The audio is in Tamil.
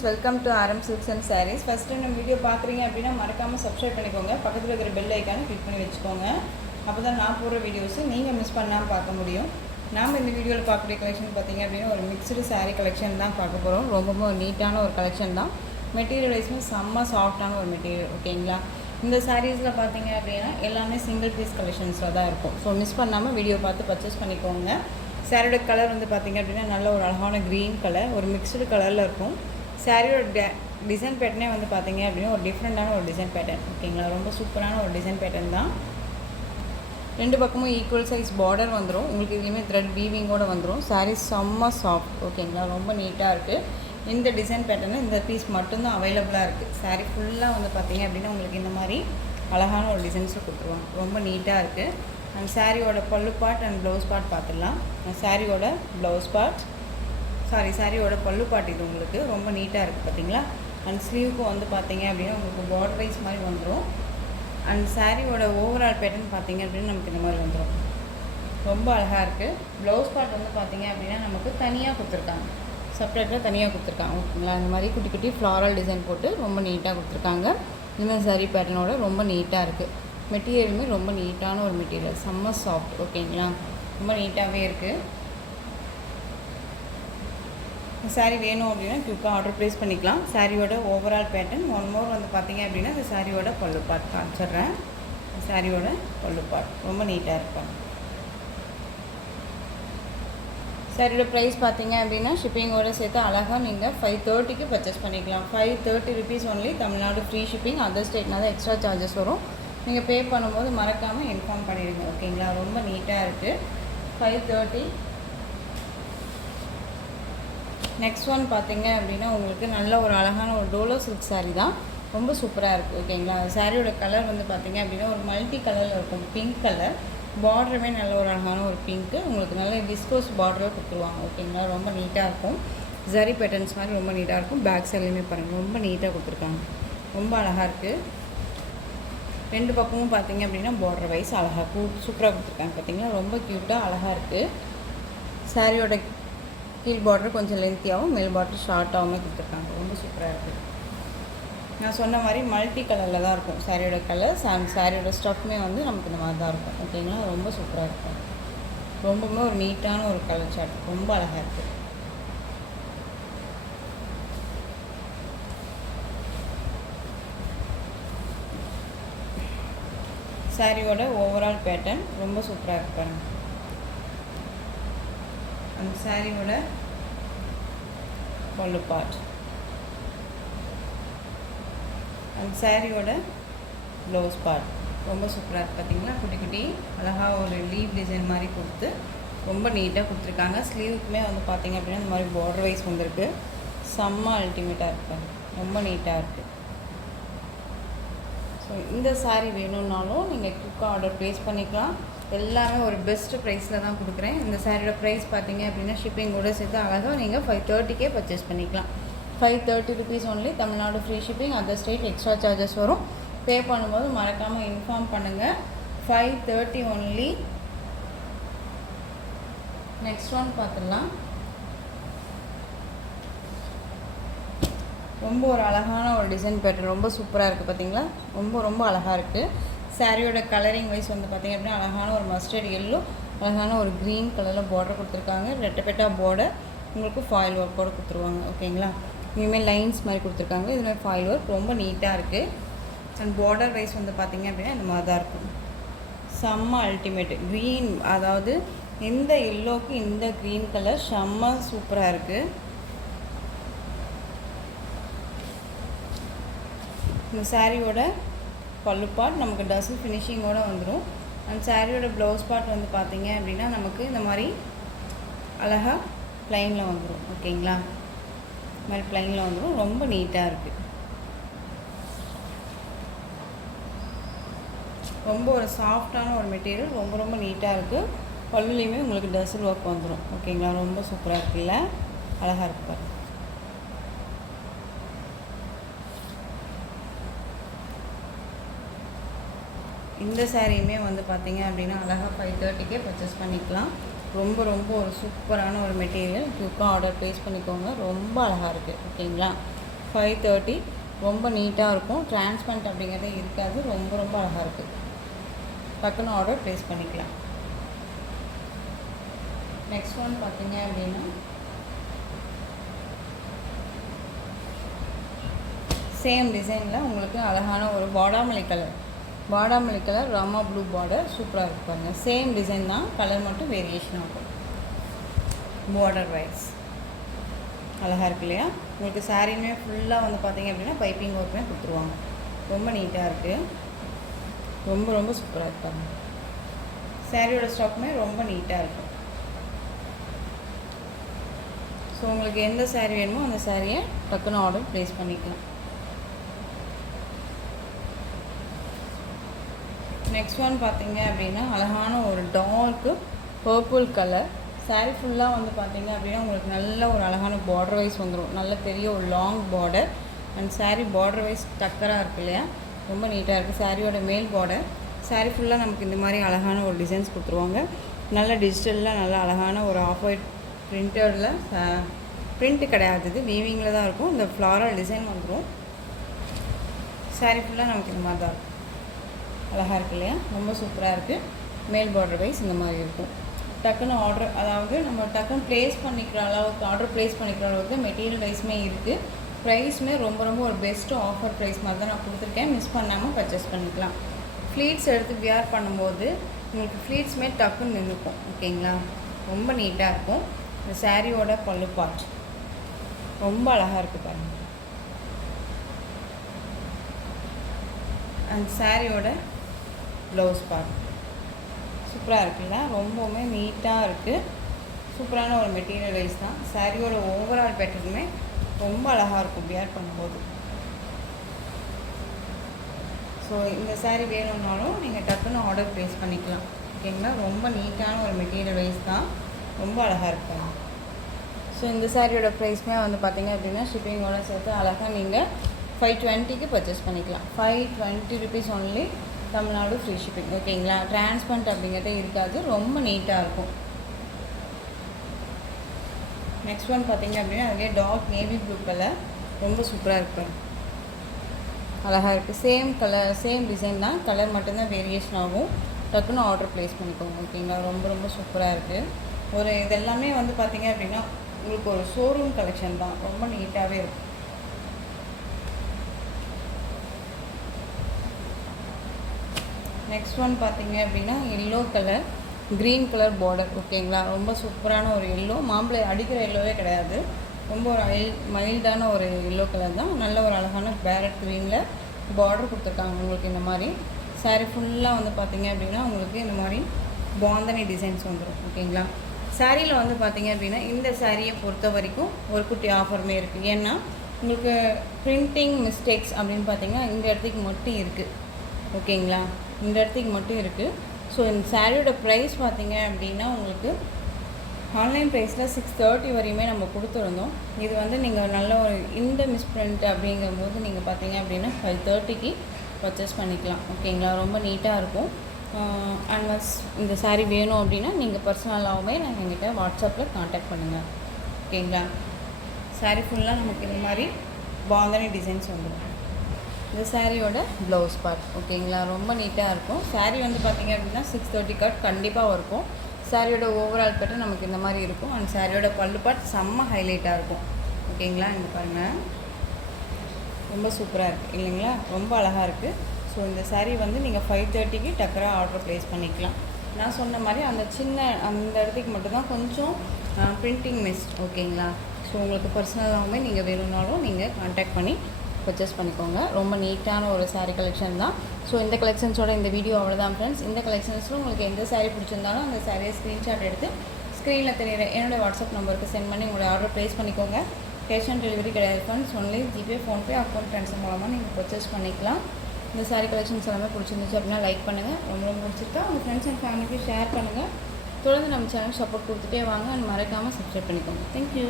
ஃப்ரெண்ட்ஸ், வெல்கம் டு ஆரம் சில்க்ஸ் அண்ட் சாரீஸ். ஃபஸ்ட்டு நம்ம வீடியோ பார்க்குறீங்க அப்படின்னா மறக்காமல் சப்ஸ்கிரைப் பண்ணிக்கோங்க. பக்கத்தில் இருக்கிற பெல் ஐக்கானை கிளிக் பண்ணி வச்சுக்கோங்க. அப்போ தான் நான் போடுற வீடியோஸு நீங்கள் மிஸ் பண்ணாமல் பார்க்க முடியும். நாம் இந்த வீடியோவில் பார்க்கக்கூடிய கலெக்ஷன் பார்த்திங்க அப்படின்னா ஒரு மிக்ஸ்டு சாரீ கலெக்ஷன் தான் பார்க்க போகிறோம். ரொம்ப நீட்டான ஒரு கலெக்ஷன் தான். மெட்டீரியல் வைஸுமே செம்ம சாஃப்டான ஒரு மெட்டீரியல். ஓகேங்களா? இந்த சாரீஸில் பார்த்தீங்க அப்படின்னா எல்லாமே சிங்கிள் பீஸ் கலெக்ஷன்ஸில் தான் இருக்கும். ஸோ மிஸ் பண்ணாமல் வீடியோ பார்த்து பர்ச்சேஸ் பண்ணிக்கோங்க. சாரியோட கலர் வந்து பார்த்திங்க அப்படின்னா நல்ல ஒரு அழகான க்ரீன் கலர், ஒரு மிக்ஸ்டு கலரில் இருக்கும். சாரியோட டிசைன் பேட்டர்னே வந்து பார்த்திங்க அப்படின்னா ஒரு டிஃப்ரெண்ட்டான ஒரு டிசைன் பேட்டர்ன். ஓகேங்களா? ரொம்ப சூப்பரான ஒரு டிசைன் பேட்டர்ன் தான். ரெண்டு பக்கமும் ஈக்குவல் சைஸ் பார்டர் வந்துடும். உங்களுக்கு இதுலேயுமே த்ரெட் வீவிங்கோடு வந்துடும். சாரீ செம்ம சாஃப்ட். ஓகேங்களா? ரொம்ப நீட்டாக இருக்குது. இந்த டிசைன் பேட்டர்னு இந்த பீஸ் மட்டும்தான் அவைலபிளாக இருக்குது. சாரீ ஃபுல்லாக வந்து பார்த்திங்க அப்படின்னா உங்களுக்கு இந்த மாதிரி அழகான ஒரு டிசைன்ஸில் கொடுத்துருவாங்க. ரொம்ப நீட்டாக இருக்குது. அண்ட் சாரியோட பல்லு பார்ட் அண்ட் ப்ளவுஸ் பார்ட் பார்த்துடலாம். சாரியோட ப்ளவுஸ் பார்ட் சாரியோட பல்லு பார்ட் இது உங்களுக்கு ரொம்ப நீட்டாக இருக்குது பார்த்தீங்களா. அண்ட் ஸ்லீவுக்கு வந்து பார்த்தீங்க அப்படின்னா உங்களுக்கு பார்டர் வைஸ் மாதிரி வந்துடும். அண்ட் சாரியோட ஓவரால் பேட்டர்ன் பார்த்தீங்க அப்படின்னா நமக்கு இந்த மாதிரி வந்துடும். ரொம்ப அழகாக இருக்குது. ப்ளவுஸ் பார்ட் வந்து பார்த்தீங்க அப்படின்னா நமக்கு தனியாக கொடுத்துருக்காங்க, செப்பரேட்டாக தனியாக கொடுத்துருக்காங்க. ஓகேங்களா? இந்த மாதிரி குட்டி குட்டி ஃப்ளாரல் டிசைன் போட்டு ரொம்ப நீட்டாக கொடுத்துருக்காங்க. இந்த சாரி பேட்டர்னோட ரொம்ப நீட்டாக இருக்குது. மெட்டீரியலுமே ரொம்ப நீட்டான ஒரு மெட்டீரியல், செம்ம சாஃப்ட். ஓகேங்களா? ரொம்ப நீட்டாகவே இருக்குது. சாரீ வேணும் அப்படின்னா குயிக்காக ஆர்டர் ப்ளேஸ் பண்ணிக்கலாம். சாரியோட ஓவரால் பேட்டர்ன் ஒன் மோர் வந்து பார்த்தீங்க அப்படின்னா இந்த சாரியோட பல்லு பார்ட் காமிச்சிட்றேன். சாரியோட பல்லு பார்ட் ரொம்ப நீட்டாக இருப்பாங்க. சாரியோட ப்ரைஸ் பார்த்தீங்க அப்படின்னா ஷிப்பிங்கோடு சேர்த்து அழகாக நீங்கள் 530க்கு பர்ச்சேஸ் பண்ணிக்கலாம். 530 rupees only. Tamil Nadu free shipping. Other ஸ்டேட்னா தான் எக்ஸ்ட்ரா சார்ஜஸ் வரும். நீங்கள் பே பண்ணும்போது மறக்காமல் இன்ஃபார்ம் பண்ணிடுங்க. ஓகேங்களா? ரொம்ப நீட்டாக இருக்குது. 530. நெக்ஸ்ட் ஒன் பார்த்தீங்க அப்படின்னா உங்களுக்கு நல்ல ஒரு அழகான ஒரு டோலோ சில்க் சாரீ தான். ரொம்ப சூப்பராக இருக்குது. ஓகேங்களா? சாரியோட கலர் வந்து பார்த்தீங்க அப்படின்னா ஒரு மல்டி கலரில் இருக்கும். Pink colour. பார்டருமே நல்ல ஒரு அழகான ஒரு பிங்க்கு. உங்களுக்கு நல்ல விஸ்கோஸ் பார்டரில் கொடுத்துருவாங்க. ஓகேங்களா? ரொம்ப நீட்டாக இருக்கும். ஜரி பேட்டர்ன்ஸ் மாதிரி ரொம்ப நீட்டாக இருக்கும். பேக் சைட்லேயுமே பாருங்கள் ரொம்ப நீட்டாக கொடுத்துருக்காங்க. ரொம்ப அழகாக இருக்குது. ரெண்டு பக்கமும் பார்த்தீங்க அப்படின்னா பார்டர் வைஸ் அழகாக சூப்பராக கொடுத்துருக்காங்க. பார்த்தீங்களா? ரொம்ப க்யூட்டாக அழகாக இருக்குது. சாரியோட கீழ் பார்டர் கொஞ்சம் லென்த்தியாகவும் மேல் பார்டர் ஷார்ட்டாகவுமே கொடுத்துருக்காங்க. ரொம்ப சூப்பராக இருக்குது. நான் சொன்ன மாதிரி மல்டி கலரில் தான் இருக்கும் சாரியோட கலர்ஸ். அண்ட் சாரியோட ஸ்டஃப்மே வந்து நமக்கு இந்த மாதிரி தான் இருக்கும். ஓகேங்களா? ரொம்ப சூப்பராக இருக்கும். ரொம்பவுமே ஒரு நீட்டான ஒரு கலர் சார்ட். ரொம்ப அழகாக இருக்குது. சாரியோட ஓவரால் பேட்டர்ன் ரொம்ப சூப்பராக இருப்பாங்க. அந்த சாரியோட பல்லு பார்ட் அந்த சாரியோட ப்ளவுஸ் பார்ட் ரொம்ப சூப்பராக இருக்குது. பார்த்தீங்களா? குட்டி குட்டி அழகாக ஒரு லீவ் டிசைன் மாதிரி கொடுத்து ரொம்ப நீட்டாக கொடுத்துருக்காங்க. ஸ்லீவுக்குமே வந்து பார்த்திங்க அப்படின்னா இந்த மாதிரி பார்டர் வைஸ் வந்திருக்கு. செம்ம அல்டிமேட்டாக இருப்பாங்க. ரொம்ப நீட்டாக இருக்குது. ஸோ இந்த சாரீ வேணும்னாலும் நீங்கள் குயிக்காக ஆர்டர் ப்ளேஸ் பண்ணிக்கலாம். எல்லாமே ஒரு பெஸ்ட்டு ப்ரைஸில் தான் கொடுக்குறேன். இந்த சாரியோட ப்ரைஸ் பார்த்தீங்க அப்படின்னா ஷிப்பிங்கோடு சேர்த்து அழகாக நீங்கள் 530க்கே பர்ச்சேஸ் பண்ணிக்கலாம். 530 rupees only. Tamil Nadu free shipping. Other state extra charges வரும். பே பண்ணும்போது மறக்காமல் இன்ஃபார்ம் பண்ணுங்கள். 530 ஒன்லி. நெக்ஸ்ட் ஒன் பார்த்துடலாம். ரொம்ப ஒரு அழகான ஒரு டிசைன் பேட்டர்ன். ரொம்ப சூப்பராக இருக்குது. பார்த்தீங்களா? ரொம்ப அழகாக இருக்குது. சாரியோட கலரிங் வைஸ் வந்து பார்த்திங்க அப்படின்னா அழகான ஒரு மஸ்டர்ட் எல்லோ, அழகான ஒரு க்ரீன் கலரில் பார்டர் கொடுத்துருக்காங்க. ரெட்டப்பெட்டா பார்டர் உங்களுக்கு ஃபாயில் ஒர்க்கோடு கொடுத்துருவாங்க. ஓகேங்களா? இனிமேல் லைன்ஸ் மாதிரி கொடுத்துருக்காங்க. இதுமாதிரி ஃபாயில் ஒர்க் ரொம்ப நீட்டாக இருக்குது. அண்ட் பார்டர் வைஸ் வந்து பார்த்திங்க அப்படின்னா இந்த மாதிரி தான் இருக்கும். செம்ம அல்டிமேட் க்ரீன், அதாவது இந்த எல்லோவுக்கு இந்த க்ரீன் கலர் செம்ம சூப்பராக இருக்குது. இந்த சாரியோட பல்லு பார்ட் நமக்கு டசல் ஃபினிஷிங்கோடு வந்துடும். அண்ட் சாரியோட ப்ளவுஸ் பார்ட் வந்து பார்த்திங்க அப்படின்னா நமக்கு இந்த மாதிரி அழகாக ப்ளைனில் வந்துடும். ஓகேங்களா? இந்த மாதிரி ப்ளைனில் வந்துடும். ரொம்ப நீட்டாக இருக்குது. ரொம்ப ஒரு சாஃப்டான ஒரு மெட்டீரியல். ரொம்ப நீட்டாக இருக்குது. பல்லுலேயுமே உங்களுக்கு டசல் ஒர்க் வந்துடும். ஓகேங்களா? ரொம்ப சூப்பராக இருக்குல்ல? அழகாக இருக்குது. இந்த சாரியுமே வந்து பார்த்திங்க அப்படின்னா அழகாக 530க்கே பர்ச்சேஸ் பண்ணிக்கலாம். ரொம்ப ஒரு சூப்பரான ஒரு மெட்டீரியல். குயிக்காக ஆர்டர் ப்ளேஸ் பண்ணிக்கோங்க. ரொம்ப அழகாக இருக்குது. ஓகேங்களா? 530. ரொம்ப நீட்டாக இருக்கும். டிரான்ஸ்பரண்ட் அப்படிங்கிறதே இருக்காது. ரொம்ப ரொம்ப அழகாக இருக்குது. டக்குன்னு ஆர்டர் ப்ளேஸ் பண்ணிக்கலாம். நெக்ஸ்ட் ஒன் பார்த்தீங்க அப்படின்னா சேம் டிசைனில் உங்களுக்கு அழகான ஒரு பாடாமல்லி கலர் ராமா ப்ளூ பார்டர் சூப்பராக இருக்குது பாருங்கள். சேம் டிசைன் தான், கலர் மட்டும் வேரியேஷன் ஆகும். பார்டர் வைஸ் அழகாக இருக்கு இல்லையா? உங்களுக்கு சாரீமே ஃபுல்லாக வந்து பார்த்தீங்க அப்படின்னா பைப்பிங் ஒர்க்குமே கொடுத்துருவாங்க. ரொம்ப நீட்டாக இருக்குது. ரொம்ப ரொம்ப சூப்பராக இருப்பாங்க. சாரியோட ஸ்டாக்குமே ரொம்ப நீட்டாக இருக்கும். ஸோ உங்களுக்கு எந்த சாரீ வேணுமோ அந்த சாரியை டக்குன்னு ஆர்டர் ப்ளேஸ் பண்ணிக்கலாம். நெக்ஸ்ட் ஒன் பார்த்தீங்க அப்படின்னா அழகான ஒரு டார்க்கு பர்பிள் கலர் சாரீ ஃபுல்லாக வந்து பார்த்தீங்க அப்படின்னா உங்களுக்கு நல்ல ஒரு அழகான பார்டர் வைஸ் வந்துடும். நல்ல பெரிய ஒரு long border and sari border wise டக்கராக இருக்குது இல்லையா? ரொம்ப நீட்டாக இருக்குது. சாரியோட மேல் பார்டர் சாரீ ஃபுல்லாக நமக்கு இந்த மாதிரி அழகான ஒரு டிசைன்ஸ் கொடுத்துருவாங்க. நல்ல டிஜிட்டலில் நல்ல அழகான ஒரு ஆஃப் ஒயிட் பிரிண்டடில் பிரிண்ட்டு கிடையாது, இது வீவிங்கில் தான் இருக்கும். இந்த ஃப்ளாரல் டிசைன் வந்துடும். சாரீ ஃபுல்லாக நமக்கு இந்த மாதிரி தான் இருக்கும். அழகாக இருக்குது இல்லையா? ரொம்ப சூப்பராக இருக்குது. மேல் பார்டர் வைஸ் இந்த மாதிரி இருக்கும். டக்குன்னு ஆர்டர், அதாவது நம்ம டக்குன்னு ப்ளேஸ் பண்ணிக்கிற அளவுக்கு ஆர்டர் ப்ளேஸ் பண்ணிக்கிற அளவுக்கு மெட்டீரியல் வைஸுமே இருக்குது. ப்ரைஸுமே ரொம்ப ரொம்ப ஒரு பெஸ்ட்டு ஆஃபர் ப்ரைஸ் மாதிரி தான் நான் கொடுத்துருக்கேன். மிஸ் பண்ணாமல் பர்ச்சேஸ் பண்ணிக்கலாம். ஃப்ளீட்ஸ் எடுத்து வியர் பண்ணும்போது உங்களுக்கு ஃப்ளீட்ஸுமே டக்குன்னு நின்றுக்கும். ஓகேங்களா? ரொம்ப நீட்டாக இருக்கும். இந்த சாரியோட பல்லு பார்ட் ரொம்ப அழகாக இருக்குது பாருங்கள். அண்ட் சாரியோட ப்ளவுஸ் பார்ட் சூப்பராக இருக்குல்ல? ரொம்பவுமே நீட்டாக இருக்குது. சூப்பரான ஒரு மெட்டீரியல் வைஸ் தான். சாரியோட ஓவரால் பேட்டர்னுமே ரொம்ப அழகாக இருக்கும் வியர் பண்ணும்போது. ஸோ இந்த சாரீ வேணும்னாலும் நீங்கள் டக்குன்னு ஆர்டர் ப்ளேஸ் பண்ணிக்கலாம். ஓகேங்களா? ரொம்ப நீட்டான ஒரு மெட்டீரியல் வைஸ் தான். ரொம்ப அழகாக இருப்பாங்க. ஸோ இந்த சாரியோட ப்ரைஸ்மே வந்து பார்த்தீங்க அப்படின்னா ஷிப்பிங்கோட சேர்த்து அழகாக நீங்கள் 520க்கு பர்ச்சேஸ் பண்ணிக்கலாம். 520 rupees only, Tamil Nadu free shipping. ஓகேங்களா? டிரான்ஸ்பரண்ட் அப்படிங்கிறதே இருக்காது. ரொம்ப நீட்டாக இருக்கும். நெக்ஸ்ட் ஒன் பார்த்தீங்க அப்படின்னா அதுலேயே டார்க் நேவி ப்ளூ கலர் ரொம்ப சூப்பராக இருக்கும். அழகாக இருக்குது. சேம் கலர் சேம் டிசைன் தான், கலர் மட்டும்தான் வேரியேஷன் ஆகும். டக்குன்னு ஆர்டர் ப்ளேஸ் பண்ணிக்கோங்க. ஓகேங்களா? ரொம்ப ரொம்ப சூப்பராக இருக்குது. ஒரு இதெல்லாமே வந்து பார்த்தீங்க அப்படின்னா உங்களுக்கு ஒரு ஷோரூம் கலெக்ஷன் தான். ரொம்ப நீட்டாகவே இருக்கும். நெக்ஸ்ட் ஒன் பார்த்தீங்க அப்படின்னா yellow colour green colour border. ஓகேங்களா? ரொம்ப சூப்பரான ஒரு எல்லோ, மாம்பழை அடிக்கிற எல்லோவே கிடையாது. ரொம்ப ஒரு மைல்டான ஒரு எல்லோ கலர் தான். நல்ல ஒரு அழகான பேரட் க்ரீனில் பார்டர் கொடுத்துருக்காங்க உங்களுக்கு. இந்த மாதிரி சாரீ ஃபுல்லாக வந்து பார்த்தீங்க அப்படின்னா உங்களுக்கு இந்த மாதிரி பாந்தனி டிசைன்ஸ் வந்துடும். ஓகேங்களா? சாரியில் வந்து பார்த்தீங்க அப்படின்னா இந்த சாரியை பொறுத்த வரைக்கும் ஒரு குட்டி ஆஃபருமே இருக்குது. ஏன்னா உங்களுக்கு பிரிண்டிங் மிஸ்டேக்ஸ் அப்படின்னு பார்த்தீங்கன்னா இந்த இடத்துக்கு மட்டும் இருக்குது. ஓகேங்களா? இந்த இடத்துக்கு மட்டும் இருக்குது. ஸோ இந்த சாரியோட ப்ரைஸ் பார்த்தீங்க அப்படின்னா உங்களுக்கு ஆன்லைன் ப்ரைஸில் 630 வரையுமே நம்ம கொடுத்துருந்தோம். இது வந்து நீங்கள் நல்ல ஒரு இந்த மிஸ்பிரிண்ட் அப்படிங்கும்போது நீங்கள் பார்த்தீங்க அப்படின்னா 530க்கு பர்ச்சேஸ் பண்ணிக்கலாம். ஓகேங்களா? ரொம்ப நீட்டாக இருக்கும். அண்ட் இந்த சாரீ வேணும் அப்படின்னா நீங்கள் பர்சனலாகவே நாங்கள் எங்கிட்ட வாட்ஸ்அப்பில் காண்டாக்ட் பண்ணுங்கள். ஓகேங்களா? சாரீ ஃபுல்லாக நமக்கு இந்த மாதிரி பாந்தனி டிசைன்ஸ் வந்துடும். இந்த சாரியோட ப்ளவுஸ் பார்ட். ஓகேங்களா? ரொம்ப நீட்டாக இருக்கும். சாரீ வந்து பார்த்திங்க அப்படின்னா 630 கட் கண்டிப்பாக இருக்கும். சாரியோட ஓவரால் பேட்டர்ன் நமக்கு இந்த மாதிரி இருக்கும். அண்ட் சாரியோட பல்லு பார்ட் செம்ம ஹைலைட்டாக இருக்கும். ஓகேங்களா? இந்த பாருங்கள், ரொம்ப சூப்பராக இருக்குது இல்லைங்களா? ரொம்ப அழகாக இருக்குது. ஸோ இந்த சாரீ வந்து நீங்கள் 530க்கு டக்கராக ஆர்டர் ப்ளேஸ் பண்ணிக்கலாம். நான் சொன்ன மாதிரி அந்த இடத்துக்கு மட்டும்தான் கொஞ்சம் பிரிண்டிங் மிஸ். ஓகேங்களா? ஸோ உங்களுக்கு பர்சனலாகவுமே நீங்கள் வேணும்னாலும் நீங்கள் கான்டாக்ட் பண்ணி பர்ச்சேஸ் பண்ணிக்கோங்க. ரொம்ப நீட்டான ஒரு சாரீ கலெக்ஷன் தான். ஸோ இந்த கலெக்ஷன்ஸோட இந்த வீடியோ அவ்வளோதான் ஃப்ரெண்ட்ஸ். இந்த கலெக்ஷன்ஸில் உங்களுக்கு எந்த சாரீ பிடிச்சிருந்தாலும் அந்த சாரியை ஸ்க்ரீன்ஷாட் எடுத்து ஸ்க்ரீனில் தெரியுற என்னோடய வாட்ஸ்அப் நம்பருக்கு சென்ட் பண்ணி உங்களோட ஆர்டர் ப்ளேஸ் பண்ணிக்கோங்க. கேஷ் ஆன் டெலிவரி கிடையாது friends. Only GPay, PhonePe, account transfer மூலமாக நீங்கள் பர்ச்சேஸ் பண்ணிக்கலாம். இந்த சாரீ கலெக்ஷன்ஸ் எல்லாமே பிடிச்சிருந்துச்சு அப்படின்னா லைக் பண்ணுங்கள். ரொம்ப ரொம்ப பிடிச்சிருக்கா உங்கள் ஃப்ரெண்ட்ஸ் அண்ட் ஃபேமிலிக்கு ஷேர் பண்ணுங்கள். தொடர்ந்து நம்ம சேனல் சப்போர்ட் கொடுத்துட்டே வாங்க. அண்ட் மறக்காமல் சப்ஸ்கிரைப் பண்ணிக்கோங்க. தேங்க்யூ.